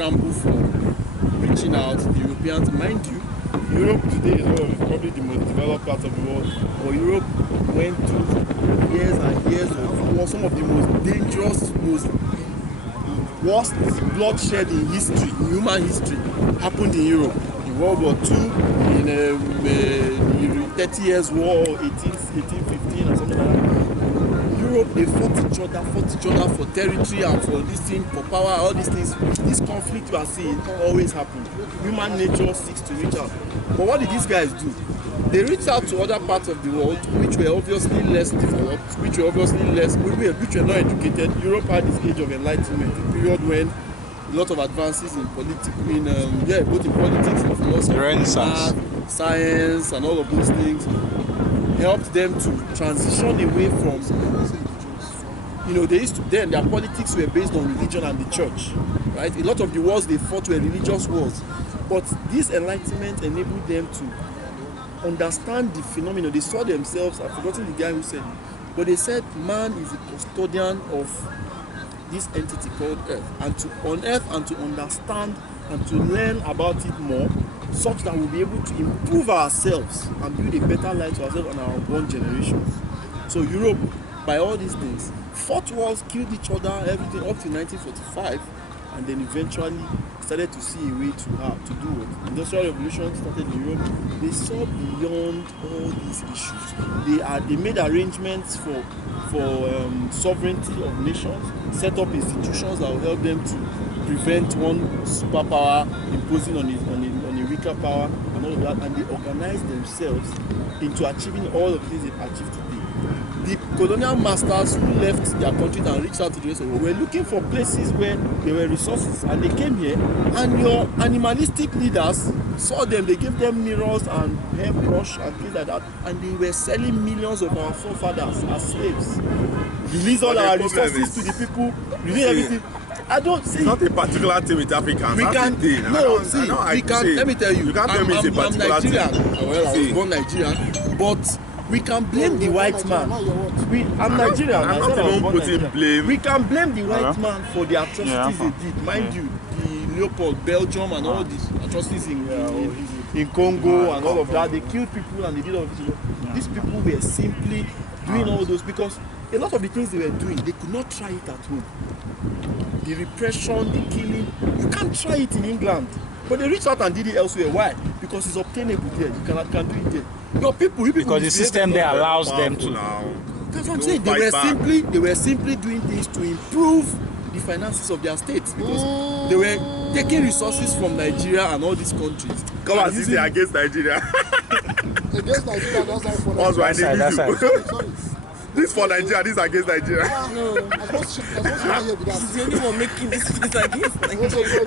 scramble for reaching out. The Europeans, mind you, Europe today is probably the most developed part of the world, but Europe went through years and years of war. Some of the most dangerous, most worst bloodshed in history, in human history, happened in Europe. In World War II, in the 30 Years War, 1815 or something like that. Europe, they fought each other for territory and for this thing, for power, all these things. This conflict we are seeing always happen. Human nature seeks to reach out. But what did these guys do? They reached out to other parts of the world which were obviously less developed, which were not educated. Europe had this age of enlightenment, a period when a lot of advances in politics, both in politics and philosophy, Renaissance, science, and all of those things helped them to transition away from, their politics were based on religion and the church, right? A lot of the wars they fought were religious wars, but this enlightenment enabled them to understand the phenomenon. They saw themselves, I've forgotten the guy who said it, but they said man is a custodian of this entity called Earth, and to unearth and to understand and to learn about it more, such that we'll be able to improve ourselves and build a better life to ourselves and our born generations. So Europe, by all these things, fought wars, killed each other, everything up to 1945, and then eventually started to see a way to do it. Industrial revolution started in Europe. They saw beyond all these issues. They made arrangements for sovereignty of nations, set up institutions that will help them to prevent one superpower imposing on a weaker power and all of that, and they organized themselves into achieving all of these they've achieved today. The colonial masters who left their country and reached out to the rest of the world were looking for places where there were resources, and they came here, and your animalistic leaders saw them. They gave them mirrors and hairbrush and things like that, and they were selling millions of our forefathers as slaves. Release all our resources to the people, release everything. I don't see. It's not a particular thing with Africans. Let me tell you. You can't tell me it's a particular I'm Nigerian. thing. Well, I was born Nigerian, but we can blame the white man. I'm Nigerian. I'm not even putting blame. We can blame the white man for the atrocities they did. Mind you, the Leopold, Belgium, and all these atrocities in Congo and all of that. They killed people and they did all of this. These people were simply doing all those because a lot of the things they were doing, they could not try it at home. The repression, the killing, you can't try it in England. But they reached out and did it elsewhere. Why? Because it's obtainable there. You can do it there. Your people, because the system there allows them to. That's what I'm saying. They were simply doing things to improve the finances of their states, because they were taking resources from Nigeria and all these countries. Come and see they're against Nigeria. Against Nigeria, that's why for Also, I Nigeria. need you. This for Nigeria, this against Nigeria. No, I'm supposed to hear with that. He's the only one making this against Nigeria.